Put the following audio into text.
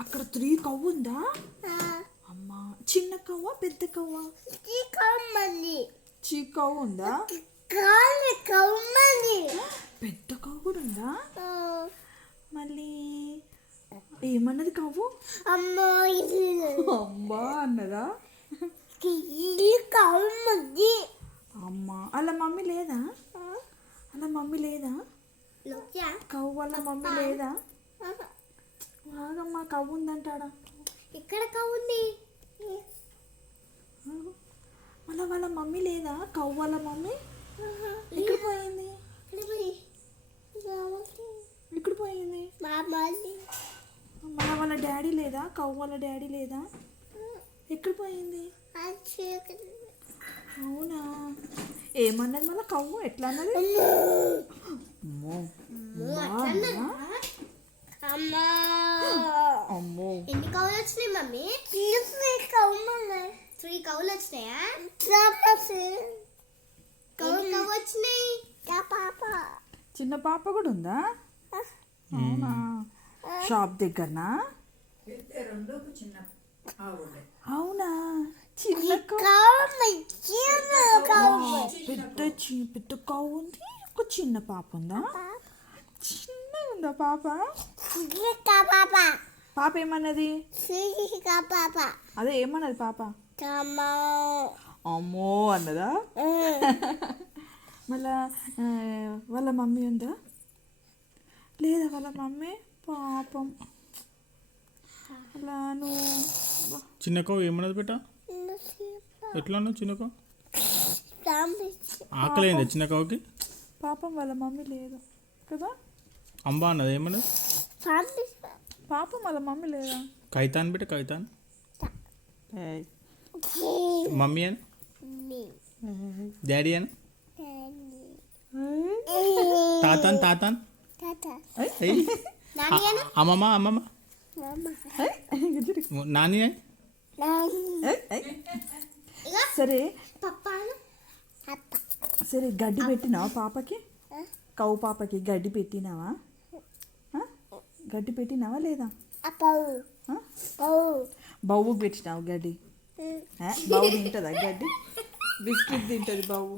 అక్కడ 3 కవ్వు ఉందా? అమ్మా, చిన్న కవ్వ పెద్ద కవ్వ? కవ్వు ఉందా? పెద్ద కవ్వు కూడా ఉందా? మళ్ళీ ఏమన్నది కవ్వు? అమ్మా అన్నదా? అమ్మా, అలా మమ్మీ లేదా? కవ్వు వాళ్ళ మమ్మీ లేదా? ఆగమ్మా, కవ్వు ఉందంటాడా? ఇక్కడ కవ్వు ఉంది. మళ్ళీ వాళ్ళ మమ్మీ లేదా? కవ్వు వాళ్ళ మమ్మీ ఎక్కడ పోయింది? ఎక్కడ పోయింది? మళ్ళీ వాళ్ళ డాడీ లేదా? కవ్వు వాళ్ళ డాడీ లేదా? ఎక్కడ పోయింది? అవునా, ఏమన్నది మళ్ళీ కవ్వు? ఎట్లా అన్నది? అమ్మో, ఎన్ని కవులు వచ్చినాయి మమ్మీ? 3 కవులు వచ్చినాయా? కవ్వు వచ్చినాయి. చిన్న పాప కూడా ఉందా? అవునా, షాప్ దగ్గరనా? అవునా, చిన్న పెద్ద కవ్వు ఉంది, ఒక చిన్న పాప ఉందా? చిన్న ఉందా పాప? పాప ఏమన్నది? అదే ఏమన్నది పాప? అమ్మో అన్నదా? మళ్ళా వాళ్ళ మమ్మీ ఉందా? లేదా వాళ్ళ మమ్మీ? పాపం. అలా నువ్వు చిన్నకో ఏమన్నది బిడ్డ? ఎట్లా అన్నావు చిన్నకో? ఆకలి అయిందా చిన్నకోకి? పాపం వాళ్ళ మమ్మీ లేదు కదా? అంబా అన్నది ఏమన్నది? పాపం వాళ్ళ మమ్మీ లేదా? కైతాన్ బిడ్డ, కైతాన్. మమ్మీ అని, డాడీ అని, తాతాన్, తాతాన్, అమ్మమ్మ, అమ్మమ్మ, నాని అని. సరే సరే, గడ్డి పెట్టినావా పాపకి? కవ్వు పాపకి గడ్డి పెట్టినావా? గడ్డి పెట్టినావా లేదా? బవ్వు పెట్టినావు గడ్డి? బవ్వు తింటుందా గడ్డి? బిస్కెట్ తింటుంది బవ్వు.